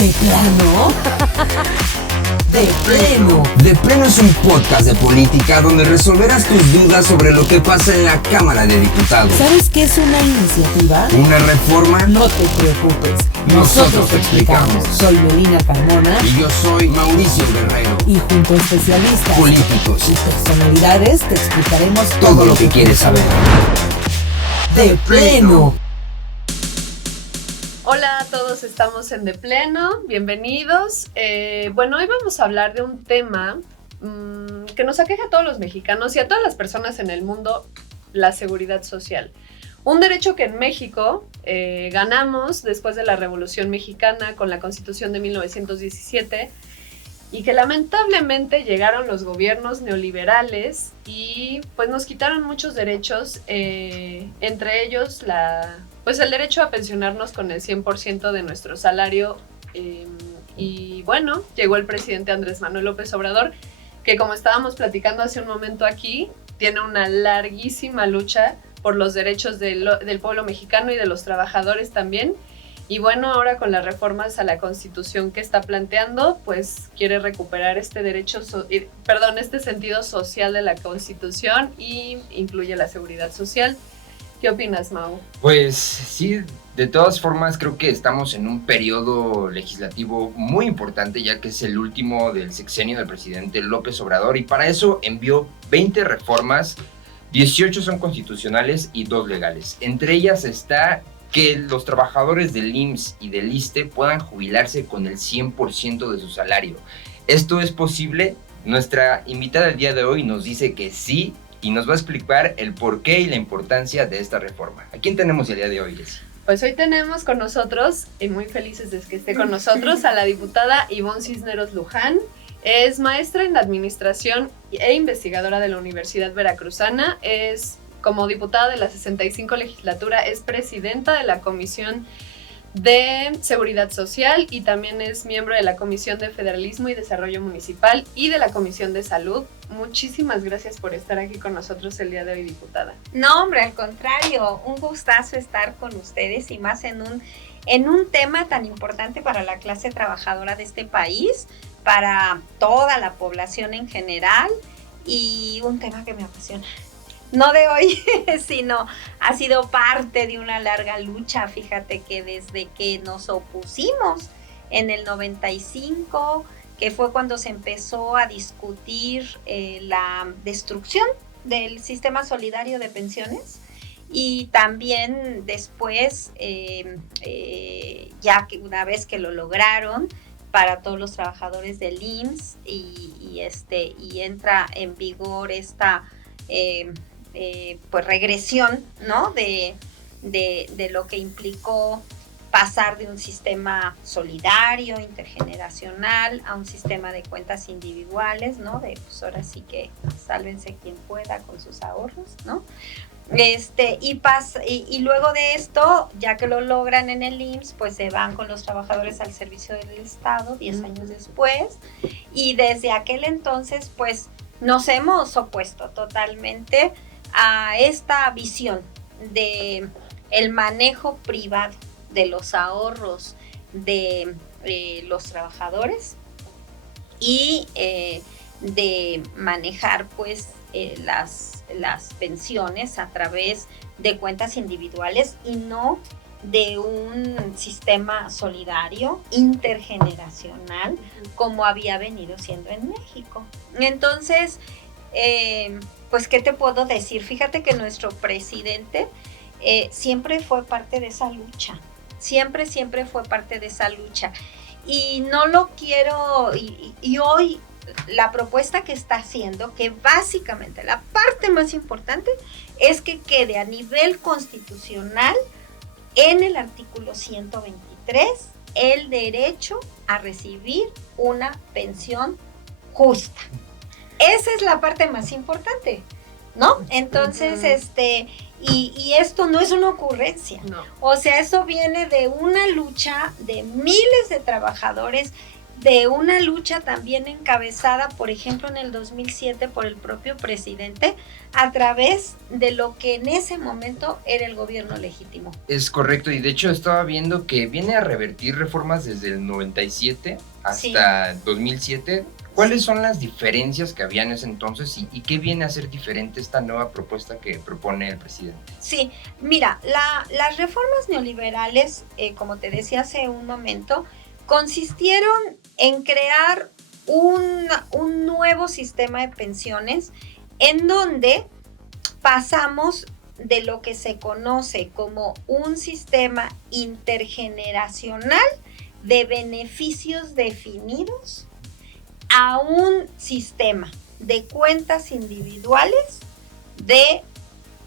¿De plano? ¡De pleno! De Pleno es un podcast de política donde resolverás tus dudas sobre lo que pasa en la Cámara de Diputados. ¿Sabes qué es una iniciativa? ¿Una reforma? No te preocupes. Nosotros te explicamos. Soy Melina Carmona. Y yo soy Mauricio Guerrero. Y junto a especialistas, políticos y personalidades te explicaremos todo lo que quieres saber. ¡De pleno! Hola a todos, estamos en De Pleno, bienvenidos. Hoy vamos a hablar de un tema que nos aqueja a todos los mexicanos y a todas las personas en el mundo, la seguridad social. Un derecho que en México ganamos después de la Revolución Mexicana con la Constitución de 1917 y que lamentablemente llegaron los gobiernos neoliberales y pues nos quitaron muchos derechos, entre ellos el derecho a pensionarnos con el 100% de nuestro salario. Y bueno, llegó el presidente Andrés Manuel López Obrador, que como estábamos platicando hace un momento aquí, tiene una larguísima lucha por los derechos del pueblo mexicano y de los trabajadores también. Y bueno, ahora con las reformas a la Constitución que está planteando, pues quiere recuperar este este sentido social de la Constitución y incluye la seguridad social. ¿Qué opinas, Mau? Pues sí, de todas formas creo que estamos en un periodo legislativo muy importante, ya que es el último del sexenio del presidente López Obrador, y para eso envió 20 reformas, 18 son constitucionales y 2 legales. Entre ellas está que los trabajadores del IMSS y del ISSSTE puedan jubilarse con el 100% de su salario. ¿Esto es posible? Nuestra invitada el día de hoy nos dice que sí, y nos va a explicar el porqué y la importancia de esta reforma. ¿A quién tenemos el día de hoy, Jessy? Pues hoy tenemos con nosotros, y muy felices de que esté con nosotros, a la diputada Ivonne Cisneros Luján. Es maestra en administración e investigadora de la Universidad Veracruzana. Como diputada de la 65 legislatura, es presidenta de la Comisión de Seguridad Social y también es miembro de la Comisión de Federalismo y Desarrollo Municipal y de la Comisión de Salud. Muchísimas gracias por estar aquí con nosotros el día de hoy, diputada. No, hombre, al contrario, un gustazo estar con ustedes y más en un tema tan importante para la clase trabajadora de este país, para toda la población en general, y un tema que me apasiona. No de hoy, sino ha sido parte de una larga lucha. Fíjate que desde que nos opusimos en el 95, que fue cuando se empezó a discutir la destrucción del sistema solidario de pensiones, y también después, ya que una vez que lo lograron para todos los trabajadores del IMSS y entra en vigor esta regresión, ¿no? de lo que implicó pasar de un sistema solidario, intergeneracional, a un sistema de cuentas individuales, ¿no? Pues ahora sí que sálvense quien pueda con sus ahorros, ¿no? Y luego de esto, ya que lo logran en el IMSS, pues se van con los trabajadores al servicio del Estado 10 años después, y desde aquel entonces, pues nos hemos opuesto totalmente a esta visión de el manejo privado de los ahorros de los trabajadores y de manejar pues las pensiones a través de cuentas individuales y no de un sistema solidario intergeneracional como había venido siendo en México. Entonces, pues, ¿qué te puedo decir? Fíjate que nuestro presidente siempre fue parte de esa lucha, siempre fue parte de esa lucha, y no lo quiero, y hoy la propuesta que está haciendo, que básicamente la parte más importante es que quede a nivel constitucional en el artículo 123 el derecho a recibir una pensión justa. Esa es la parte más importante, ¿no? Entonces, y esto no es una ocurrencia. No. O sea, eso viene de una lucha de miles de trabajadores de una lucha también encabezada, por ejemplo, en el 2007 por el propio presidente, a través de lo que en ese momento era el gobierno legítimo. Es correcto, y de hecho estaba viendo que viene a revertir reformas desde el 97 hasta 2007. ¿Cuáles son las diferencias que había en ese entonces y qué viene a ser diferente esta nueva propuesta que propone el presidente? Sí, mira, las reformas neoliberales, como te decía hace un momento, consistieron en crear un nuevo sistema de pensiones en donde pasamos de lo que se conoce como un sistema intergeneracional de beneficios definidos a un sistema de cuentas individuales de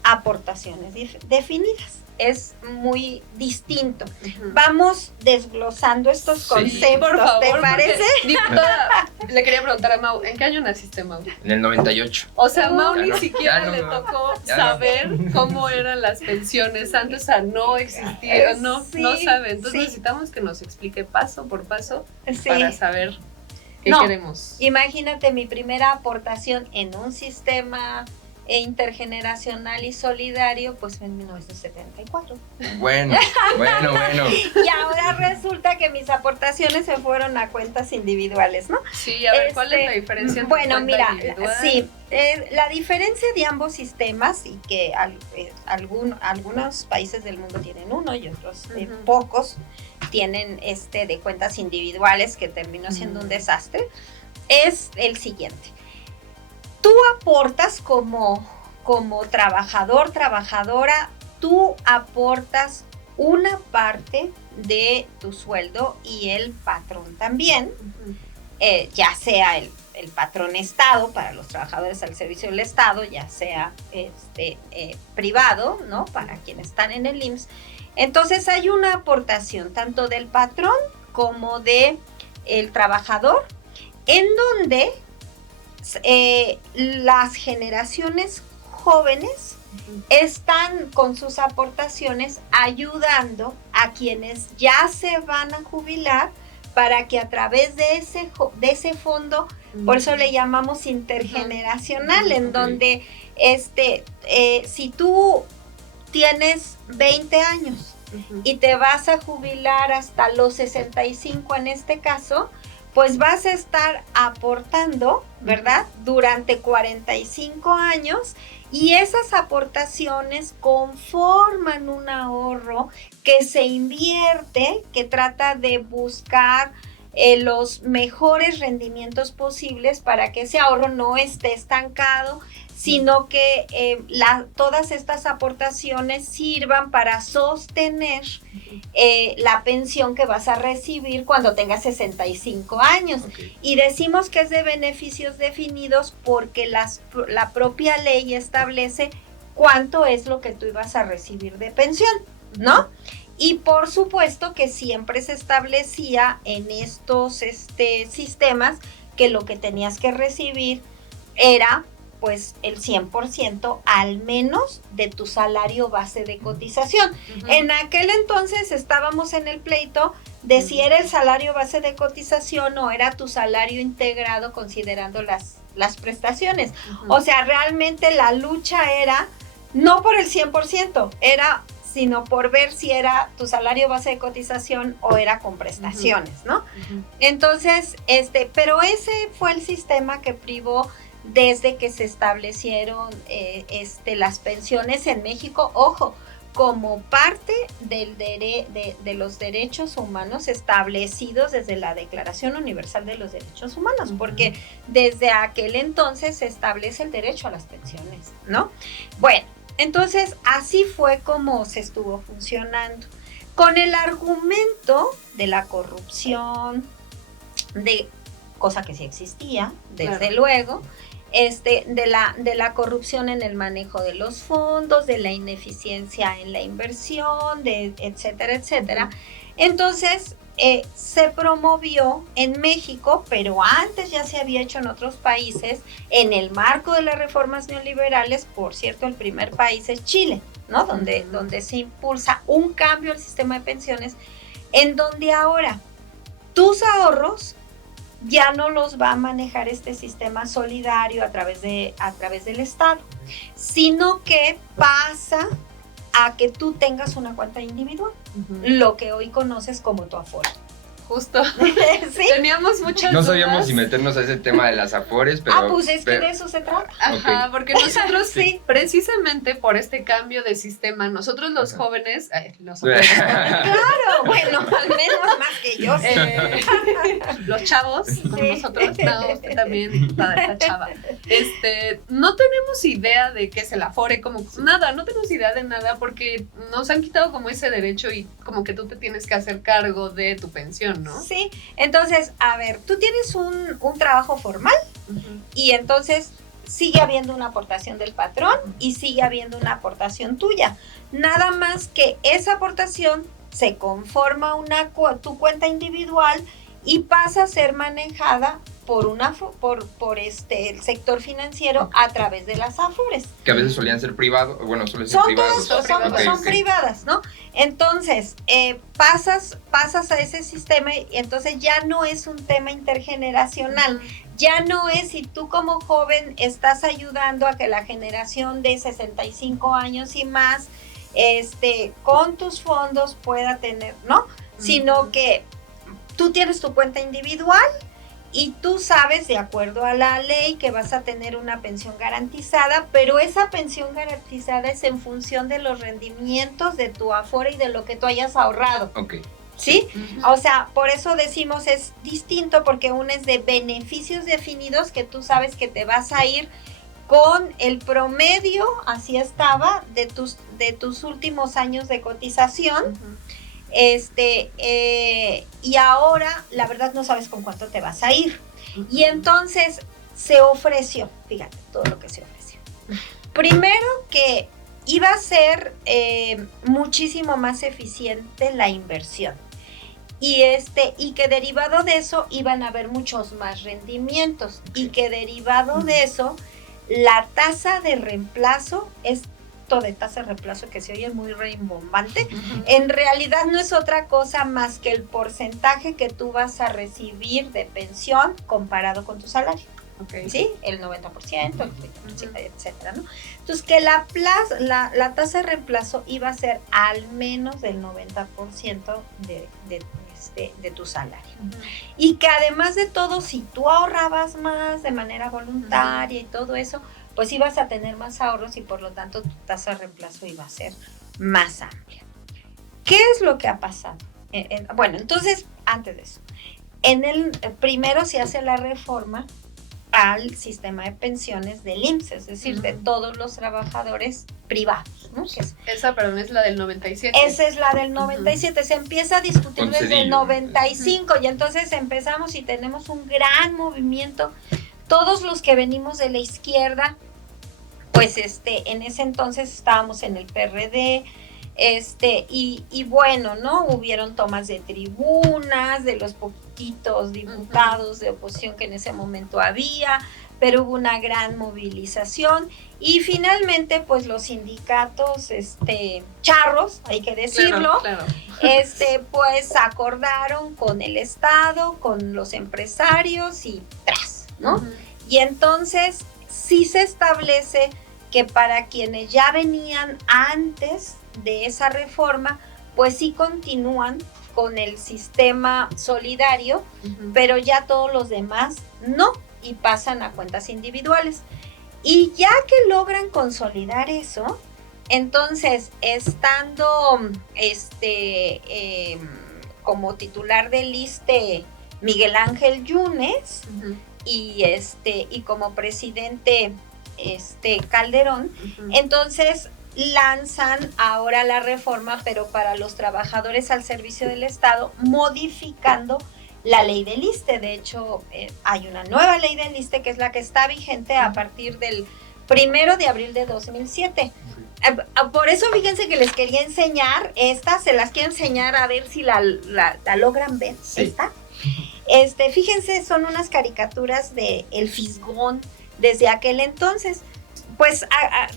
aportaciones definidas. Es muy distinto. Vamos desglosando estos conceptos, por favor, ¿te parece? Diputada, le quería preguntar a Mau, ¿en qué año naciste, Mau? En el 98. O sea, Mau Ya ni no, siquiera ya no, le no. tocó Ya no. saber cómo eran las pensiones antes, o sea, no existían, no sabe. Entonces sí. necesitamos que nos explique paso por paso Sí. para saber qué No. queremos. Imagínate mi primera aportación en un sistema intergeneracional y solidario, pues en 1974. Bueno. Y ahora resulta que mis aportaciones se fueron a cuentas individuales, ¿no? Sí, a ver, ¿cuál es la diferencia entre Bueno, cuenta mira, individual? sí, la diferencia de ambos sistemas, y que algunos países del mundo tienen uno y otros pocos tienen de cuentas individuales, que terminó siendo un desastre, es el siguiente. Tú aportas como trabajador, trabajadora, tú aportas una parte de tu sueldo y el patrón también, ya sea el patrón Estado para los trabajadores al servicio del Estado, ya sea privado, ¿no? Para quienes están en el IMSS. Entonces hay una aportación tanto del patrón como de el trabajador, en donde las generaciones jóvenes están con sus aportaciones ayudando a quienes ya se van a jubilar para que a través de ese fondo, por eso le llamamos intergeneracional, en donde si tú tienes 20 años y te vas a jubilar hasta los 65 en este caso, pues vas a estar aportando, ¿verdad? Durante 45 años, y esas aportaciones conforman un ahorro que se invierte, que trata de buscar los mejores rendimientos posibles para que ese ahorro no esté estancado, sino que todas estas aportaciones sirvan para sostener la pensión que vas a recibir cuando tengas 65 años. Okay. Y decimos que es de beneficios definidos porque la propia ley establece cuánto es lo que tú ibas a recibir de pensión, ¿no? Y por supuesto que siempre se establecía en estos sistemas que lo que tenías que recibir era pues el 100% al menos de tu salario base de cotización. En aquel entonces estábamos en el pleito de si era el salario base de cotización o era tu salario integrado considerando las prestaciones. O sea, realmente la lucha era no por el 100%, sino por ver si era tu salario base de cotización o era con prestaciones, ¿no? Entonces, pero ese fue el sistema que privó desde que se establecieron las pensiones en México, ojo, como parte de los derechos humanos establecidos desde la Declaración Universal de los Derechos Humanos, porque desde aquel entonces se establece el derecho a las pensiones, ¿no? Bueno, entonces así fue como se estuvo funcionando, con el argumento de la corrupción, cosa que sí existía, desde luego, de la corrupción en el manejo de los fondos, de la ineficiencia en la inversión, etcétera, etcétera. Entonces, se promovió en México, pero antes ya se había hecho en otros países, en el marco de las reformas neoliberales. Por cierto, el primer país es Chile, ¿no? Donde se impulsa un cambio al sistema de pensiones, en donde ahora tus ahorros ya no los va a manejar este sistema solidario a través del Estado, sino que pasa a que tú tengas una cuenta individual, lo que hoy conoces como tu Afore. Justo. ¿Sí? Teníamos muchas No dudas. sabíamos si meternos a ese tema de las Afores, pero... Pues es que de eso se trata. Ajá, Ok. porque nosotros, Sí. precisamente por este cambio de sistema, nosotros los Ajá. jóvenes, los jóvenes, Claro, bueno, al menos más que yo. los chavos, como nosotros, no, usted también, esta chava, no tenemos idea de qué es el Afore, como nada, no tenemos idea de nada porque nos han quitado como ese derecho y como que tú te tienes que hacer cargo de tu pensión, ¿no? Sí, entonces, a ver, tú tienes un trabajo formal y entonces sigue habiendo una aportación del patrón y sigue habiendo una aportación tuya. Nada más que esa aportación se conforma tu cuenta individual y pasa a ser manejada por el sector financiero a través de las Afores. Que a veces solían ser privados, bueno, suelen ser Son privados. son privadas, ¿no? Entonces, pasas a ese sistema y entonces ya no es un tema intergeneracional. Ya no es si tú como joven estás ayudando a que la generación de 65 años y más, con tus fondos pueda tener, ¿no? Sino que tú tienes tu cuenta individual y tú sabes, de acuerdo a la ley, que vas a tener una pensión garantizada, pero esa pensión garantizada es en función de los rendimientos de tu Afore y de lo que tú hayas ahorrado. Ok. ¿Sí? O sea, por eso decimos es distinto, porque uno es de beneficios definidos, que tú sabes que te vas a ir con el promedio, así estaba, de tus últimos años de cotización. Y ahora la verdad no sabes con cuánto te vas a ir. Y entonces se ofreció, fíjate todo lo que se ofreció. Primero que iba a ser muchísimo más eficiente la inversión. Y que derivado de eso iban a haber muchos más rendimientos. Y que derivado de eso, la tasa de reemplazo de tasa de reemplazo que se oye muy rimbombante, en realidad no es otra cosa más que el porcentaje que tú vas a recibir de pensión comparado con tu salario. Okay. ¿Sí? El 90%, el 30%, etcétera, ¿no? Entonces, que la tasa de reemplazo iba a ser al menos del 90% de tu salario. Y que además de todo, si tú ahorrabas más de manera voluntaria y todo eso, pues ibas a tener más ahorros y por lo tanto tu tasa de reemplazo iba a ser más amplia. ¿Qué es lo que ha pasado? Bueno, entonces, antes de eso, primero se hace la reforma al sistema de pensiones del IMSS, es decir, de todos los trabajadores privados, ¿no? Esa, perdón, es la del 97. Esa es la del 97, se empieza a discutir desde el 95 y entonces empezamos y tenemos un gran movimiento. Todos los que venimos de la izquierda, pues en ese entonces estábamos en el PRD, y bueno, ¿no? Hubieron tomas de tribunas de los poquitos diputados de oposición que en ese momento había, pero hubo una gran movilización y finalmente pues los sindicatos charros, hay que decirlo, claro. Pues acordaron con el Estado, con los empresarios y tras, ¿no? Y entonces sí se establece que para quienes ya venían antes de esa reforma, pues sí continúan con el sistema solidario, pero ya todos los demás no, y pasan a cuentas individuales. Y ya que logran consolidar eso, entonces estando como titular del ISSSTE Miguel Ángel Yunes y como presidente Calderón, entonces lanzan ahora la reforma, pero para los trabajadores al servicio del Estado, modificando la ley del ISSSTE. De hecho, hay una nueva ley del ISSSTE que es la que está vigente a partir del 1 de abril de 2007. Por eso fíjense que les quería enseñar se las quiero enseñar a ver si la logran ver. Sí. Esta. Fíjense, son unas caricaturas de El Fisgón desde aquel entonces. Pues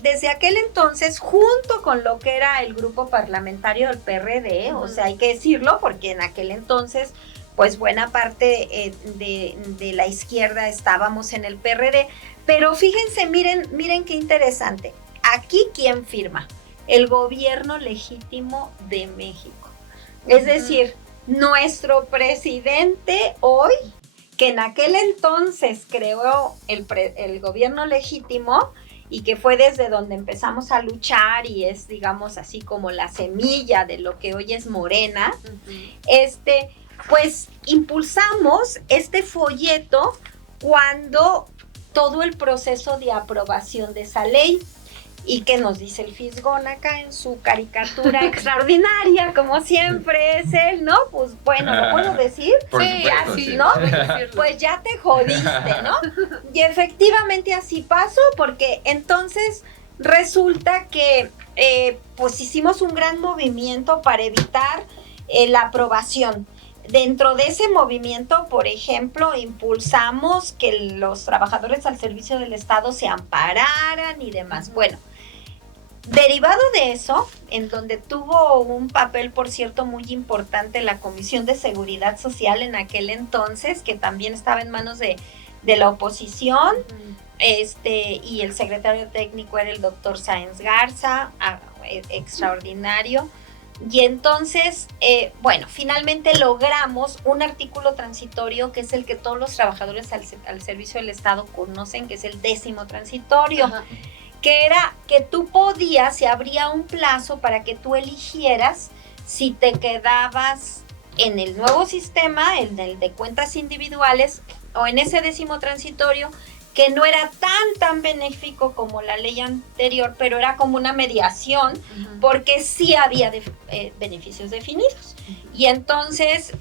desde aquel entonces, junto con lo que era el grupo parlamentario del PRD, o sea, hay que decirlo, porque en aquel entonces, pues buena parte de la izquierda estábamos en el PRD. Pero fíjense, miren qué interesante. Aquí, ¿quién firma? El gobierno legítimo de México. Es decir, nuestro presidente hoy, que en aquel entonces creó el gobierno legítimo y que fue desde donde empezamos a luchar y es, digamos, así como la semilla de lo que hoy es Morena, pues impulsamos este folleto cuando todo el proceso de aprobación de esa ley. ¿Y qué nos dice el Fisgón acá en su caricatura extraordinaria, como siempre es él, ¿no? Pues bueno, ¿lo puedo decir? Por Sí, supuesto, así, sí. ¿no? Pues ya te jodiste, ¿no? Y efectivamente así pasó, porque entonces resulta que pues hicimos un gran movimiento para evitar la aprobación. Dentro de ese movimiento, por ejemplo, impulsamos que los trabajadores al servicio del Estado se ampararan y demás. Bueno, derivado de eso, en donde tuvo un papel, por cierto, muy importante la Comisión de Seguridad Social en aquel entonces, que también estaba en manos de la oposición, y el secretario técnico era el doctor Sáenz Garza, extraordinario. Y entonces, bueno, finalmente logramos un artículo transitorio que es el que todos los trabajadores al servicio del Estado conocen, que es el 10º transitorio. Ajá. Que era que tú podías, se abría un plazo para que tú eligieras si te quedabas en el nuevo sistema, el de cuentas individuales, o en ese 10º transitorio, que no era tan benéfico como la ley anterior, pero era como una mediación, porque sí había beneficios definidos. Y entonces,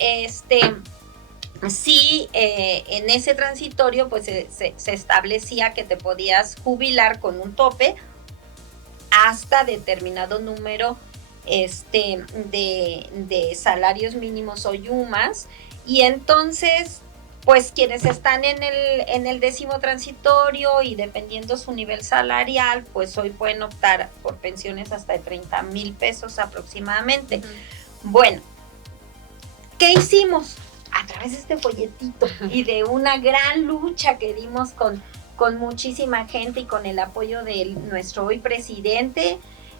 sí, en ese transitorio, pues se establecía que te podías jubilar con un tope hasta determinado número de salarios mínimos o yumas, y entonces pues quienes están en el 10º transitorio y dependiendo su nivel salarial, pues hoy pueden optar por pensiones hasta de 30,000 pesos aproximadamente. Bueno, ¿qué hicimos? A través de este folletito y de una gran lucha que dimos con muchísima gente y con el apoyo de nuestro hoy presidente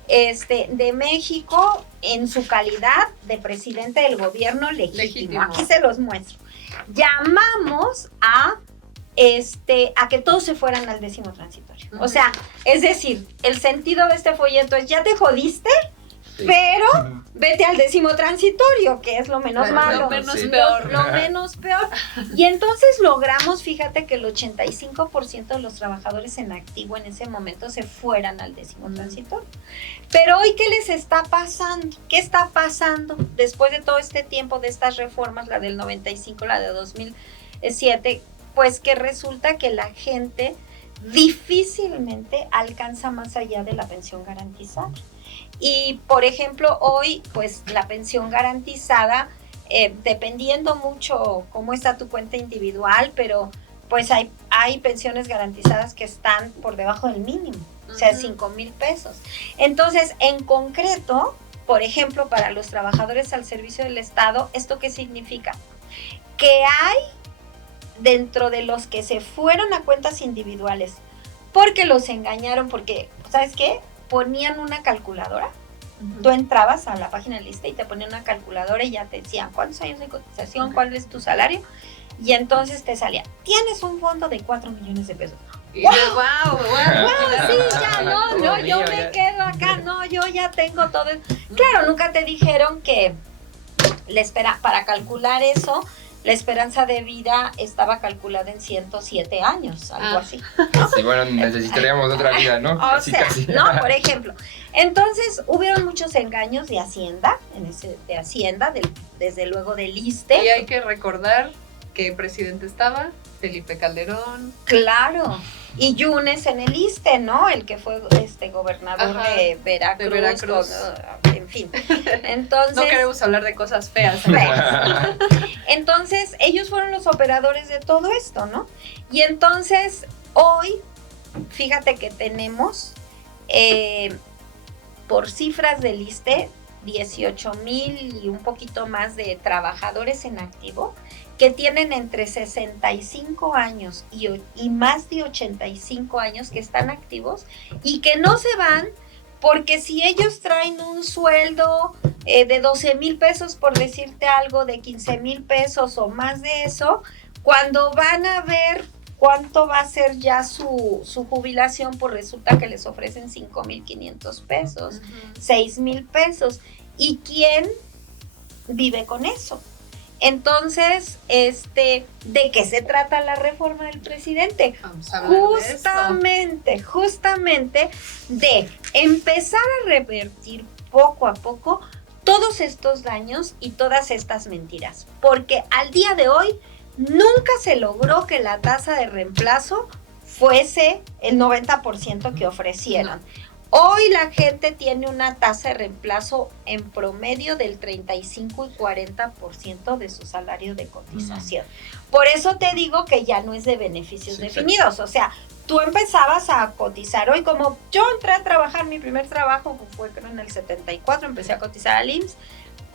de México en su calidad de presidente del gobierno legítimo. Aquí se los muestro. Llamamos a que todos se fueran al 10º transitorio. O sea, es decir, el sentido de este folleto es ya te jodiste, pero vete al 10º transitorio, que es lo menos malo, lo menos peor. Lo menos peor. Y entonces logramos, fíjate, que el 85% de los trabajadores en activo en ese momento se fueran al 10º transitorio. Pero hoy, ¿qué les está pasando? ¿Qué está pasando después de todo este tiempo de estas reformas, la del 95, la de 2007? Pues que resulta que la gente difícilmente alcanza más allá de la pensión garantizada. Y, por ejemplo, hoy, pues, la pensión garantizada, dependiendo mucho cómo está tu cuenta individual, pero, pues, hay pensiones garantizadas que están por debajo del mínimo, o sea, 5,000 pesos. Entonces, en concreto, por ejemplo, para los trabajadores al servicio del Estado, ¿esto qué significa? Que hay, dentro de los que se fueron a cuentas individuales, porque los engañaron, porque, ¿sabes qué? Ponían una calculadora, tú entrabas a la página de lista y te ponían una calculadora y ya te decían cuántos años de cotización, cuál es tu salario, y entonces te salía, tienes un fondo de 4 millones de pesos. Y wow, sí, ya yo me quedo acá, yo ya tengo todo. Claro, nunca te dijeron que para calcular eso, la esperanza de vida estaba calculada en 107 años, algo así. Sí, bueno, necesitaríamos otra vida, ¿no? Casi. ¿No? Por ejemplo. Entonces, hubieron muchos engaños de Hacienda, desde luego del ISSSTE. Y hay que recordar que presidente estaba Felipe Calderón. Claro. Y Yunes en el ISSSTE, ¿no? El que fue gobernador de Veracruz. En fin. Entonces, no queremos hablar de cosas feas. Entonces, ellos fueron los operadores de todo esto, ¿no? Y entonces, hoy, fíjate que tenemos, por cifras del ISSSTE, 18,000 y un poquito más de trabajadores en activo que tienen entre 65 años y más de 85 años que están activos y que no se van porque si ellos traen un sueldo de 12,000 pesos, por decirte algo, de 15,000 pesos o más de eso, cuando van a ver cuánto va a ser ya su jubilación, pues resulta que les ofrecen 5,500 pesos, 6,000 pesos. ¿Y quién vive con eso? Entonces, ¿de qué se trata la reforma del presidente? Vamos a hablar Justamente de empezar a revertir poco a poco todos estos daños y todas estas mentiras, porque al día de hoy nunca se logró que la tasa de reemplazo fuese el 90% que ofrecieron. Hoy la gente tiene una tasa de reemplazo en promedio del 35 y 40% de su salario de cotización. Por eso te digo que ya no es de beneficios definidos. O sea, tú empezabas a cotizar. Hoy, como yo entré a trabajar, mi primer trabajo fue creo en el 74, empecé a cotizar al IMSS.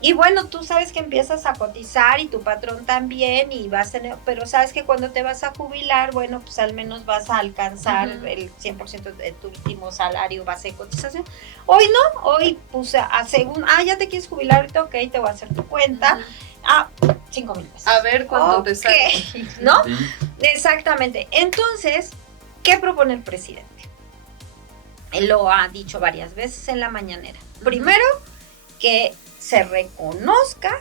Y bueno, tú sabes que empiezas a cotizar y tu patrón también y vas a tener, pero sabes que cuando te vas a jubilar, bueno, pues al menos vas a alcanzar el 100% de tu último salario base de cotización. Hoy no, hoy pues según, ya te quieres jubilar ahorita, ok, te voy a hacer tu cuenta. 5,000 pesos. A ver cuánto te sale. ¿No? Sí. Exactamente. Entonces, ¿qué propone el presidente? Él lo ha dicho varias veces en la mañanera. Primero, que se reconozca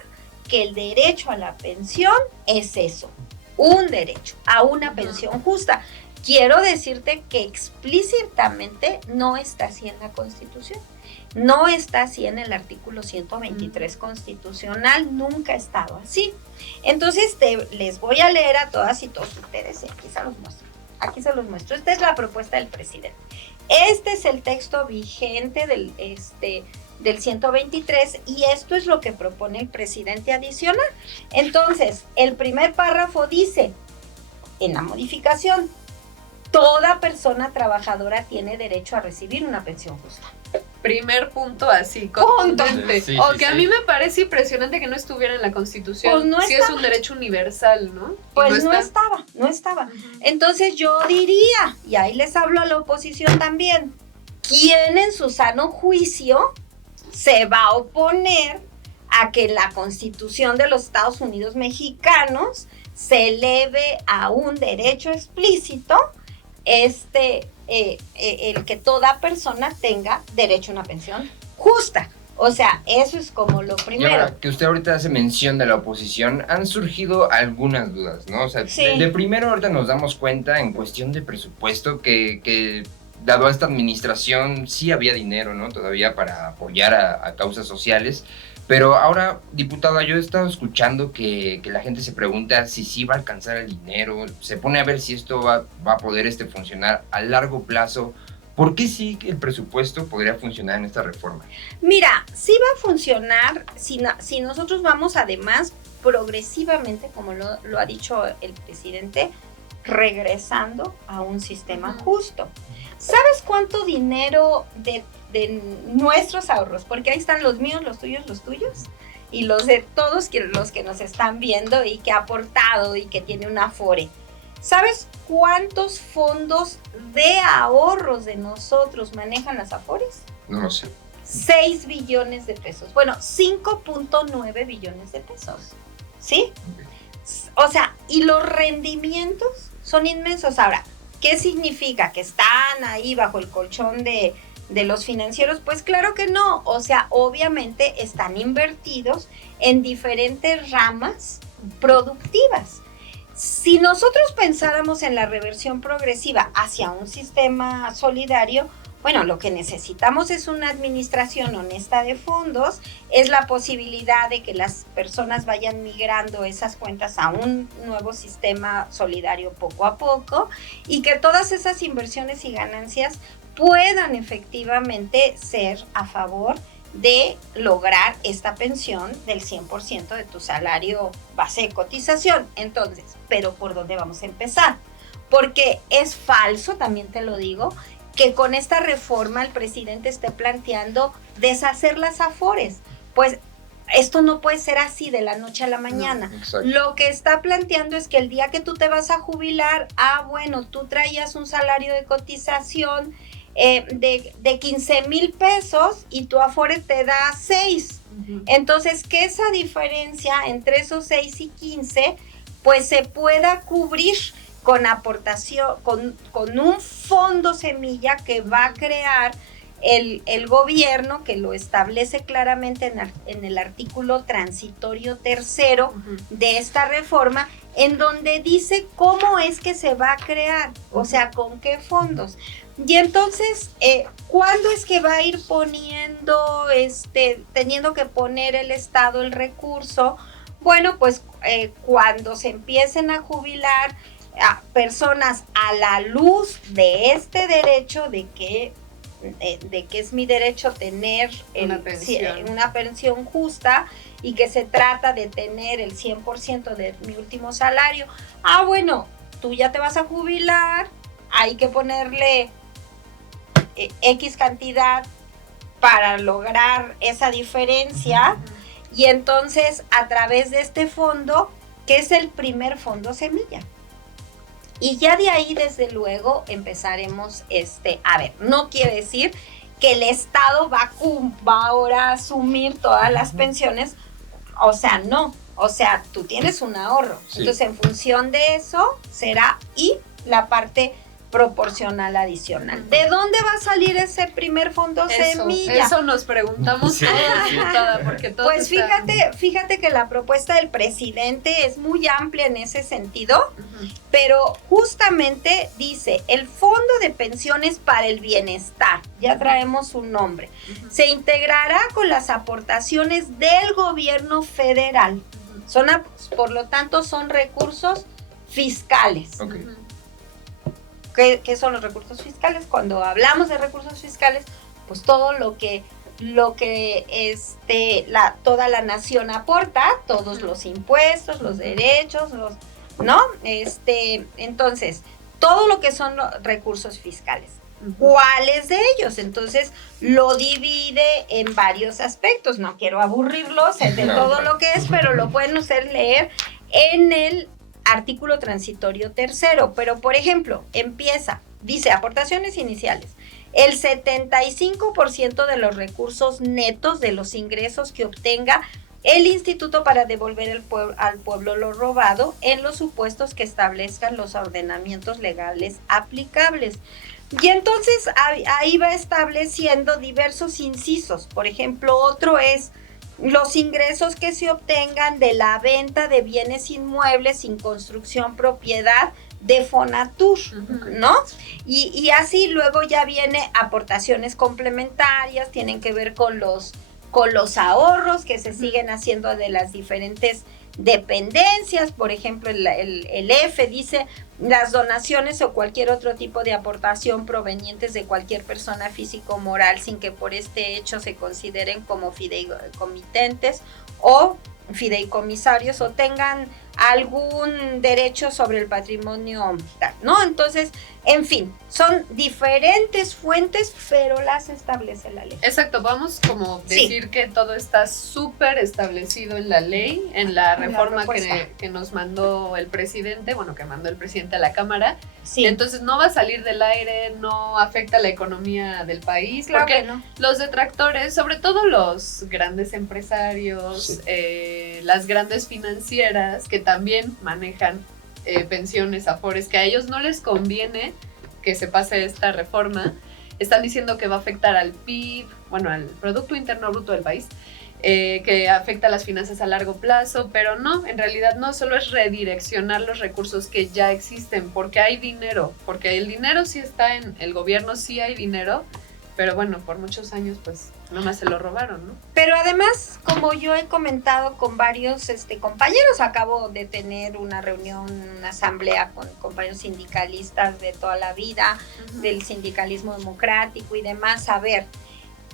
que el derecho a la pensión es eso, un derecho a una pensión justa. Quiero decirte que explícitamente no está así en la Constitución, no está así en el artículo 123 constitucional, nunca ha estado así. Entonces les voy a leer a todas y todos ustedes, aquí se los muestro, esta es la propuesta del presidente. Este es el texto vigente del 123 y esto es lo que propone el presidente adicional. Entonces, el primer párrafo dice, en la modificación, toda persona trabajadora tiene derecho a recibir una pensión justa. Primer punto así, contundente. Sí, a mí me parece impresionante que no estuviera en la Constitución. Pues no sí es un derecho universal, ¿no? Pues no estaba. Entonces yo diría, y ahí les hablo a la oposición también, ¿quién en su sano juicio se va a oponer a que la Constitución de los Estados Unidos mexicanos se eleve a un derecho explícito el que toda persona tenga derecho a una pensión justa? O sea, eso es como lo primero. Y ahora que usted ahorita hace mención de la oposición, han surgido algunas dudas, ¿no? O sea, de primero ahorita nos damos cuenta en cuestión de presupuesto que dado a esta administración sí había dinero, ¿no? Todavía para apoyar a causas sociales. Pero ahora, diputada, yo he estado escuchando que la gente se pregunta si sí va a alcanzar el dinero, se pone a ver si esto va a poder funcionar a largo plazo. ¿Por qué sí el presupuesto podría funcionar en esta reforma? Mira, sí va a funcionar si nosotros vamos además progresivamente, como lo ha dicho el presidente, regresando a un sistema justo. ¿Sabes cuánto dinero de nuestros ahorros? Porque ahí están los míos, los tuyos, y los de todos los que nos están viendo y que ha aportado y que tiene un Afore. ¿Sabes cuántos fondos de ahorros de nosotros manejan las Afores? No lo sé. 6 billones de pesos. Bueno, 5.9 billones de pesos. ¿Sí? Okay. O sea, y los rendimientos son inmensos. Ahora, ¿qué significa? ¿Que están ahí bajo el colchón de los financieros? Pues claro que no. O sea, obviamente están invertidos en diferentes ramas productivas. Si nosotros pensáramos en la reversión progresiva hacia un sistema solidario, bueno, lo que necesitamos es una administración honesta de fondos, es la posibilidad de que las personas vayan migrando esas cuentas a un nuevo sistema solidario poco a poco y que todas esas inversiones y ganancias puedan efectivamente ser a favor de lograr esta pensión del 100% de tu salario base de cotización. Entonces, ¿pero por dónde vamos a empezar? Porque es falso, también te lo digo, que con esta reforma el presidente esté planteando deshacer las Afores. pues esto no puede ser así de la noche a la mañana. No, exacto. Lo que está planteando es que el día que tú te vas a jubilar, bueno, tú traías un salario de cotización de 15,000 pesos y tu Afore te da 6. Entonces, que esa diferencia entre esos 6 y 15, pues se pueda cubrir con aportación, con un fondo semilla que va a crear el gobierno, que lo establece claramente en el artículo transitorio 3 de esta reforma, en donde dice cómo es que se va a crear, o sea, con qué fondos. Y entonces, ¿cuándo es que va a ir poniendo, teniendo que poner el Estado el recurso? Bueno, pues cuando se empiecen a jubilar a personas a la luz de este derecho de que es mi derecho tener una pensión justa y que se trata de tener el 100% de mi último salario. Bueno, tú ya te vas a jubilar, hay que ponerle X cantidad para lograr esa diferencia, y entonces a través de este fondo, que es el primer fondo semilla. Y ya de ahí, desde luego, empezaremos, a ver, no quiere decir que el Estado va ahora a asumir todas las pensiones, o sea, no, o sea, tú tienes un ahorro, sí. Entonces en función de eso será y la parte proporcional adicional. ¿De dónde va a salir ese primer fondo semilla? Eso nos preguntamos toda, porque todo pues fíjate que la propuesta del presidente es muy amplia en ese sentido, pero justamente dice, el Fondo de Pensiones para el Bienestar, ya traemos un nombre, se integrará con las aportaciones del gobierno federal. Por lo tanto, son recursos fiscales. Okay. ¿Qué son los recursos fiscales? Cuando hablamos de recursos fiscales, pues todo lo que toda la nación aporta, todos los impuestos, los derechos, ¿no? Entonces, todo lo que son los recursos fiscales. ¿Cuáles de ellos? Entonces, lo divide en varios aspectos. No quiero aburrirlos de todo lo que es, pero lo pueden ustedes leer en el artículo transitorio 3, pero por ejemplo, dice aportaciones iniciales, el 75% de los recursos netos de los ingresos que obtenga el instituto para devolver al pueblo lo robado en los supuestos que establezcan los ordenamientos legales aplicables. Y entonces ahí va estableciendo diversos incisos. Por ejemplo, otro es los ingresos que se obtengan de la venta de bienes inmuebles sin construcción propiedad de Fonatur, ¿no? Y así luego ya viene aportaciones complementarias, tienen que ver con los ahorros que se siguen haciendo de las diferentes dependencias. Por ejemplo, el F dice las donaciones o cualquier otro tipo de aportación provenientes de cualquier persona física o moral sin que por este hecho se consideren como fideicomitentes o fideicomisarios o tengan algún derecho sobre el patrimonio, ¿no? Entonces, en fin, son diferentes fuentes, pero las establece la ley. Exacto, vamos como decir que todo está súper establecido en la ley, en la reforma que nos mandó el presidente, que mandó el presidente a la Cámara. Sí. Entonces no va a salir del aire, no afecta la economía del país, claro, porque que no. Los detractores, sobre todo los grandes empresarios, las grandes financieras que también manejan pensiones, afores, que a ellos no les conviene que se pase esta reforma, están diciendo que va a afectar al PIB, al Producto Interno Bruto del país, que afecta a las finanzas a largo plazo, pero no, en realidad no, solo es redireccionar los recursos que ya existen, porque hay dinero, porque el dinero sí está en el gobierno, sí hay dinero, pero por muchos años pues nomás se lo robaron, ¿no? Pero además, como yo he comentado con varios compañeros, acabo de tener una reunión, una asamblea con compañeros sindicalistas de toda la vida, del sindicalismo democrático y demás. A ver,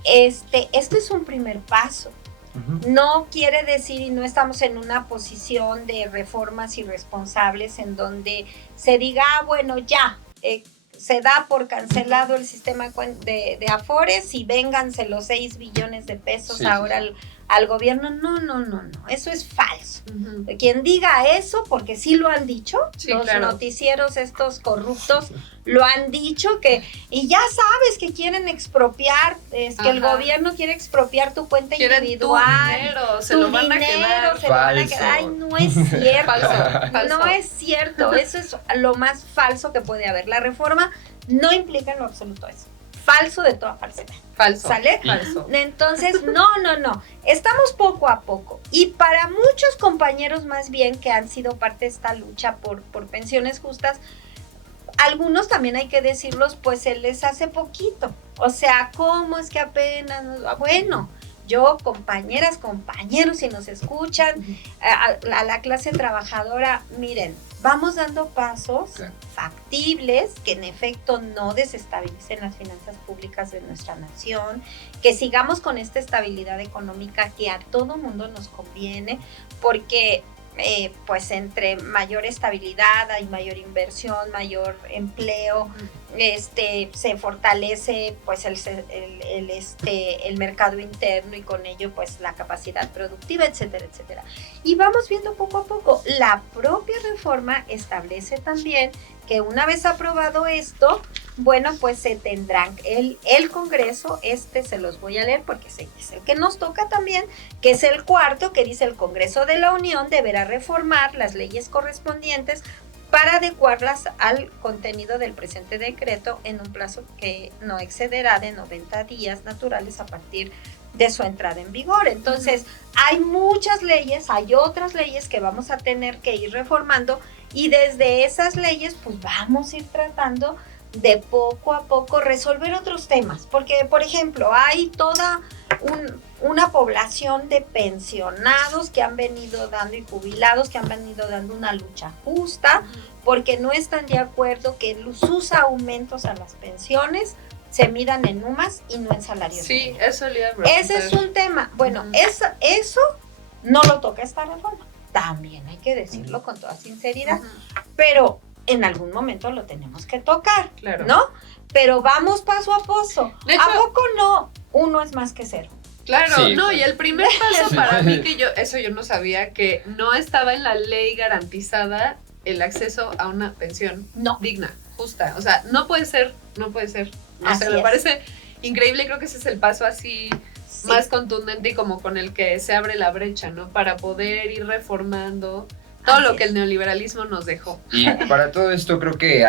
esto es un primer paso. No quiere decir, y no estamos en una posición de reformas irresponsables en donde se diga, ya, se da por cancelado el sistema de Afores y vénganse los 6 billones de pesos ahora al gobierno. No, eso es falso. Ujú. Quien diga eso, porque sí lo han dicho, Sí, los claro. noticieros estos corruptos lo han dicho, y ya sabes que quieren expropiar, que el Ajá. gobierno quiere expropiar tu cuenta Quieren tu individual. dinero, se tu lo van a dinero, quedar. se lo van a Falso. quedar. Ay, no es cierto. Falso. No es cierto. Eso es lo más falso que puede haber. La reforma no implica en lo absoluto eso. Falso de toda falsedad. Falso. ¿Sale? Falso. Entonces, no. Estamos poco a poco. Y para muchos compañeros más bien que han sido parte de esta lucha por pensiones justas, algunos también hay que decirlos, pues se les hace poquito. O sea, ¿cómo es que apenas? Bueno, yo, compañeras, compañeros, si nos escuchan, a la clase trabajadora, miren, vamos dando pasos Claro. factibles que en efecto no desestabilicen las finanzas públicas de nuestra nación, que sigamos con esta estabilidad económica que a todo mundo nos conviene, porque pues entre mayor estabilidad hay mayor inversión, mayor empleo, se fortalece pues el mercado interno y con ello pues la capacidad productiva, etcétera, etcétera. Y vamos viendo poco a poco. La propia reforma establece también que una vez aprobado esto, bueno, pues se tendrán el Congreso, se los voy a leer porque es el que nos toca también, que es el cuarto, que dice: el Congreso de la Unión deberá reformar las leyes correspondientes para adecuarlas al contenido del presente decreto en un plazo que no excederá de 90 días naturales a partir de su entrada en vigor. Entonces, hay muchas leyes, hay otras leyes que vamos a tener que ir reformando, y desde esas leyes pues vamos a ir tratando de poco a poco resolver otros temas, porque por ejemplo hay toda una población de pensionados que han venido dando y jubilados que han venido dando una lucha justa porque no están de acuerdo que sus aumentos a las pensiones se midan en UMAS y no en salarios. Sí, eso le iba a preguntar. Ese es un tema. Bueno, eso no lo toca esta reforma. También hay que decirlo con toda sinceridad, pero en algún momento lo tenemos que tocar, Claro. ¿no? Pero vamos paso a paso. De hecho, ¿A poco no? Uno es más que cero. Claro, Sí, no, claro. y el primer paso para mí que yo no sabía, que no estaba en la ley garantizada el acceso a una pensión No. digna, justa. O sea, no puede ser. No Así sé, me es. parece increíble, creo que ese es el paso así Sí. más contundente y como con el que se abre la brecha, ¿no? Para poder ir reformando todo Así lo que es. el neoliberalismo nos dejó. Y para todo esto creo que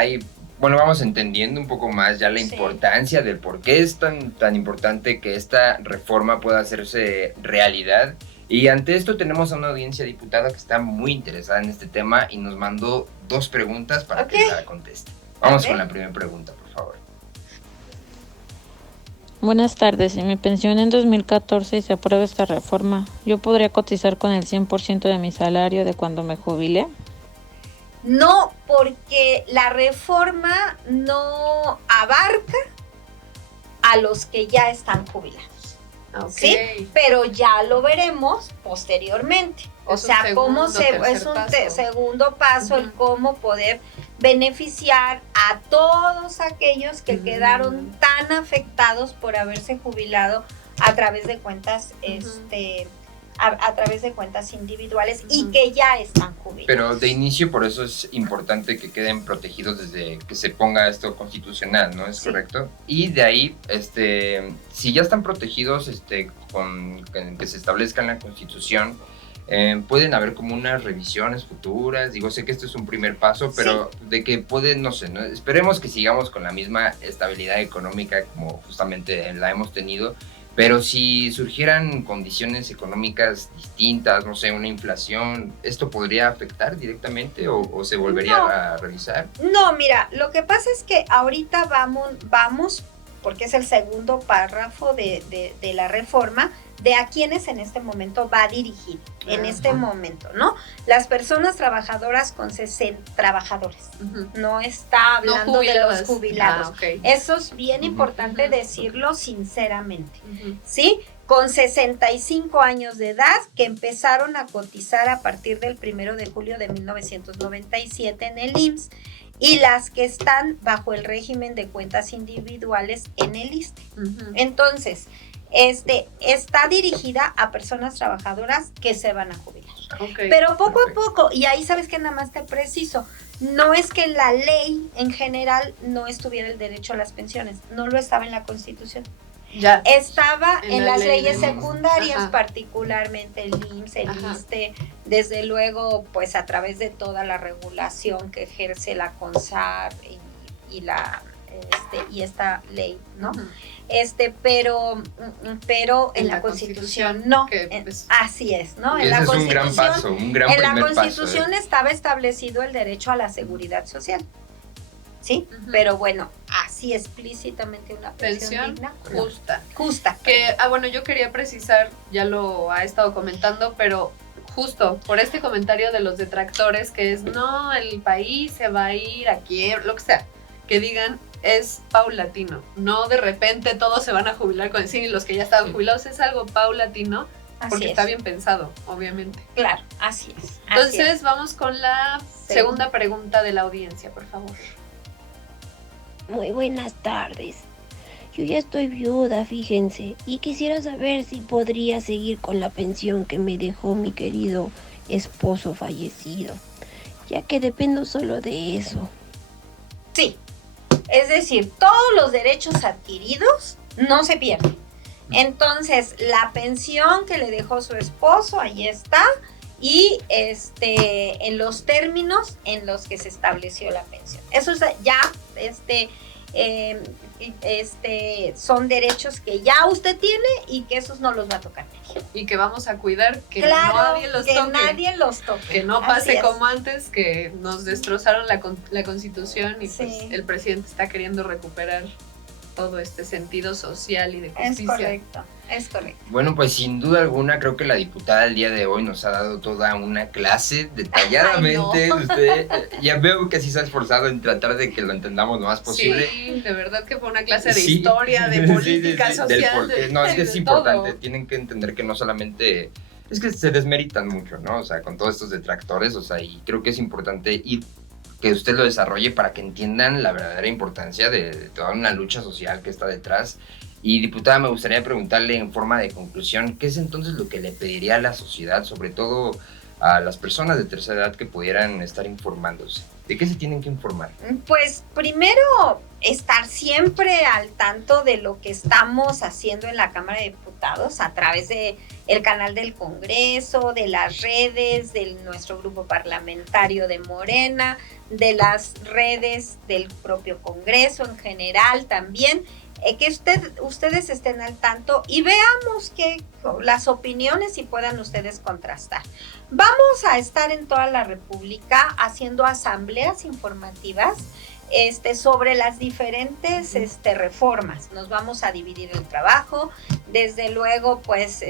vamos entendiendo un poco más ya la Sí. importancia del por qué es tan importante que esta reforma pueda hacerse realidad. Y ante esto tenemos a una audiencia diputada que está muy interesada en este tema y nos mandó 2 preguntas para Ok. que la conteste. Vamos A con ver. la primera pregunta, por favor. Buenas tardes, si mi pensión en 2014 y se aprueba esta reforma, ¿yo podría cotizar con el 100% de mi salario de cuando me jubile? No, porque la reforma no abarca a los que ya están jubilados. Ok. Sí, pero ya lo veremos posteriormente. O Es un sea, cómo segundo, es un tercer paso. segundo paso el Ujú. cómo poder beneficiar a todos aquellos que Ujú. quedaron tan afectados por haberse jubilado a través de cuentas, a través de cuentas individuales y Ujú. que ya están jubilados. Pero de inicio por eso es importante que queden protegidos desde que se ponga esto constitucional, ¿no? ¿Es Sí. correcto? Y de ahí, si ya están protegidos con que se establezca en la Constitución, pueden haber como unas revisiones futuras. Digo, sé que esto es un primer paso, pero de que pueden, no sé, ¿no? Esperemos que sigamos con la misma estabilidad económica como justamente la hemos tenido. Pero si surgieran condiciones económicas distintas, no sé, una inflación, ¿esto podría afectar directamente o se volvería No. a revisar? No, mira, lo que pasa es que ahorita vamos, porque es el segundo párrafo de la reforma, de a quienes en este momento va dirigido, en este momento, ¿no? Las personas trabajadoras con 60 trabajadores, Ujú. no está hablando de los jubilados. Ah, ok. Eso es bien Ujú. importante Ujú. decirlo sinceramente, Ujú. ¿sí? Con 65 años de edad que empezaron a cotizar a partir del 1 de julio de 1997 en el IMSS, y las que están bajo el régimen de cuentas individuales en el ISSSTE. Ujú. Entonces, está dirigida a personas trabajadoras que se van a jubilar. Okay. Pero poco Perfecto. a poco, y ahí sabes que nada más te preciso, no es que la ley en general no estuviera el derecho a las pensiones, no lo estaba en la Constitución. Ya. Estaba En en la las ley leyes de- secundarias, Ajá. particularmente el IMSS, el Ajá. ISSSTE, desde luego, pues a través de toda la regulación que ejerce la CONSAR y esta ley, ¿no? Ujú. Pero en la Constitución no. que, pues, Así es, ¿no? Y En ese la es un gran Constitución, paso, un gran en la primer paso. Constitución estaba establecido el derecho a la seguridad social. ¿Sí? Ujú. Pero bueno, así explícitamente una pensión pensión digna. justa. Justa. Que, bueno, yo quería precisar, ya lo ha estado comentando, pero justo por este comentario de los detractores, que es, no, el país se va a ir a quiebra, lo que sea, que digan, es paulatino, no de repente todos se van a jubilar con el cine y los que ya estaban Sí. jubilados, es algo paulatino, Así porque es. está bien pensado, obviamente. Claro, así es. así Entonces, es. vamos con la segunda pregunta de la audiencia, por favor. Muy buenas tardes. Yo ya estoy viuda, fíjense, y quisiera saber si podría seguir con la pensión que me dejó mi querido esposo fallecido, ya que dependo solo de eso. Sí. Es decir, todos los derechos adquiridos no se pierden. Entonces, la pensión que le dejó su esposo, ahí está, y en los términos en los que se estableció la pensión. Eso es ya, son derechos que ya usted tiene y que esos no los va a tocar nadie. Y que vamos a cuidar que Claro, nadie los que toque. nadie los toque. Que no Así pase es. como antes, que nos destrozaron la Constitución y pues Sí. el presidente está queriendo recuperar todo este sentido social y de Es justicia. correcto, es correcto. Bueno, pues sin duda alguna creo que la diputada el día de hoy nos ha dado toda una clase detalladamente. Ay, no. Usted ya veo que sí se ha esforzado en tratar de que lo entendamos lo más posible. Sí, de verdad que fue una clase de Sí. historia, de Sí, política del social. por qué. No, es que es de importante. todo. Tienen que entender que no solamente... Es que se desmeritan mucho, ¿no? O sea, con todos estos detractores, o sea, y creo que es importante y que usted lo desarrolle para que entiendan la verdadera importancia de toda una lucha social que está detrás. Y diputada, me gustaría preguntarle en forma de conclusión, ¿qué es entonces lo que le pediría a la sociedad, sobre todo a las personas de tercera edad que pudieran estar informándose? ¿De qué se tienen que informar? Pues primero estar siempre al tanto de lo que estamos haciendo en la Cámara de Diputados a través de el canal del Congreso, de las redes, de nuestro grupo parlamentario de Morena, de las redes del propio Congreso en general también, que ustedes estén al tanto y veamos las opiniones y puedan ustedes contrastar. Vamos a estar en toda la República haciendo asambleas informativas sobre las diferentes reformas. Nos vamos a dividir el trabajo. Desde luego, pues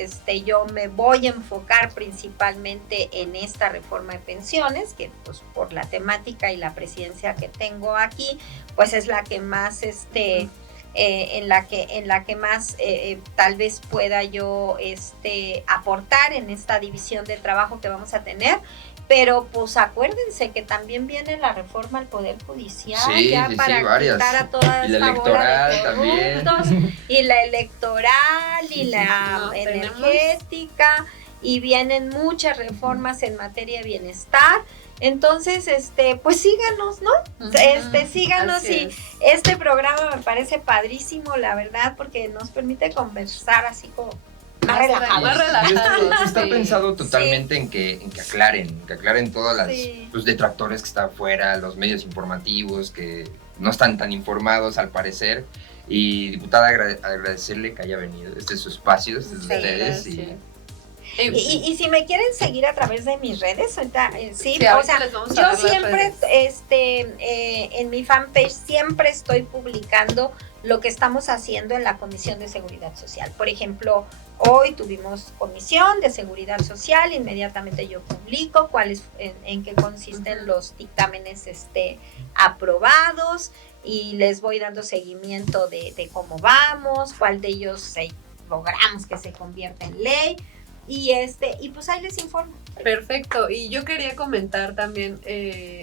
yo me voy a enfocar principalmente en esta reforma de pensiones, que pues por la temática y la presidencia que tengo aquí, pues es la que más en la que más tal vez pueda yo aportar en esta división de trabajo que vamos a tener. Pero pues acuérdense que también viene la reforma al Poder Judicial, Sí, ya sí, para sí, varias. quitar a toda Y la esta bola de electoral también. corruptos, y la electoral, y la No, energética, y vienen muchas reformas en materia de bienestar. Entonces, pues síganos, ¿no? Ujú. Síganos Así y es. este programa me parece padrísimo, la verdad, porque nos permite conversar así como más relajado. Más relajado. Y está Sí. pensado totalmente en que aclaren todas las Sí. los detractores que están afuera, los medios informativos que no están tan informados al parecer. Y diputada, agradecerle que haya venido. Este es su espacio, este es de Sí, ustedes. Sí. Y si me quieren seguir a través de mis redes, ahorita, sí, Sí, o ahorita sea, les vamos a yo dar las siempre, redes. en mi fanpage siempre estoy publicando lo que estamos haciendo en la Comisión de Seguridad Social. Por ejemplo, hoy tuvimos Comisión de Seguridad Social, inmediatamente yo publico en qué consisten los dictámenes aprobados y les voy dando seguimiento de cómo vamos, cuál de ellos logramos que se convierta en ley. Y pues ahí les informo. Perfecto, y yo quería comentar también,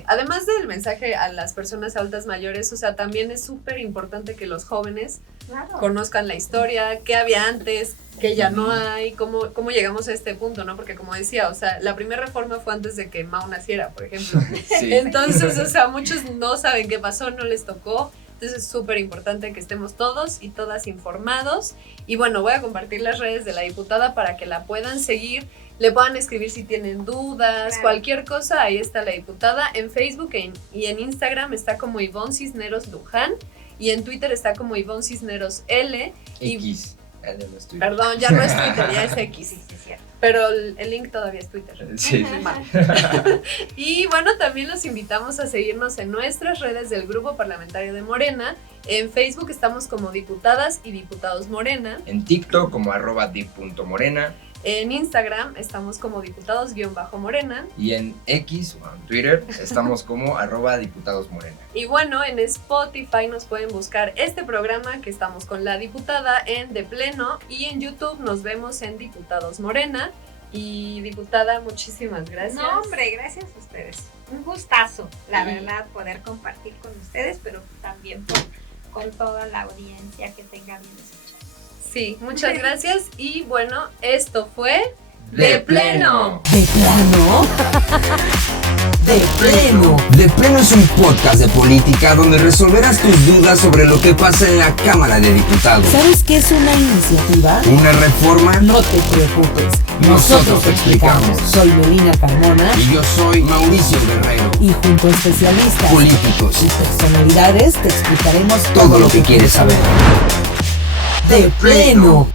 además del mensaje a las personas adultas mayores, o sea, también es súper importante que los jóvenes Claro. conozcan la historia, qué había antes, qué ya no hay, cómo llegamos a este punto, ¿no? Porque como decía, o sea, la primera reforma fue antes de que Mao naciera, por ejemplo. Sí. Entonces, o sea, muchos no saben qué pasó, no les tocó. Entonces es súper importante que estemos todos y todas informados. Y bueno, voy a compartir las redes de la diputada para que la puedan seguir, le puedan escribir si tienen dudas, Claro. cualquier cosa, ahí está la diputada. En Facebook y en Instagram está como Ivonne Cisneros Luján y en Twitter está como Ivonne Cisneros L. Y, X. No es Twitter. perdón, ya no es Twitter, ya es X. Sí, es cierto. Pero el link todavía es Twitter. Sí, sí. Mal. Y bueno, también los invitamos a seguirnos en nuestras redes del Grupo Parlamentario de Morena. En Facebook estamos como Diputadas y Diputados Morena. En TikTok como @dip.morena. En Instagram estamos como Diputados-Morena. Y en X o en Twitter estamos como @diputadosmorena. Y bueno, en Spotify nos pueden buscar este programa que estamos con la diputada en De Pleno. Y en YouTube nos vemos en Diputados Morena. Y diputada, muchísimas gracias. No, hombre, gracias a ustedes. Un gustazo, la Sí. verdad, poder compartir con ustedes, pero también con toda la audiencia que tenga bien escuchado. Sí, muchas gracias. Y bueno, esto fue De Pleno. ¿De plano? De pleno. De Pleno es un podcast de política donde resolverás tus dudas sobre lo que pasa en la Cámara de Diputados. ¿Sabes qué es una iniciativa? ¿Una reforma? No te preocupes. Nosotros te explicamos. Soy Melina Carmona Y yo soy Mauricio Guerrero. y junto a especialistas Políticos. y personalidades te explicaremos Todo lo que quieres saber. De pleno.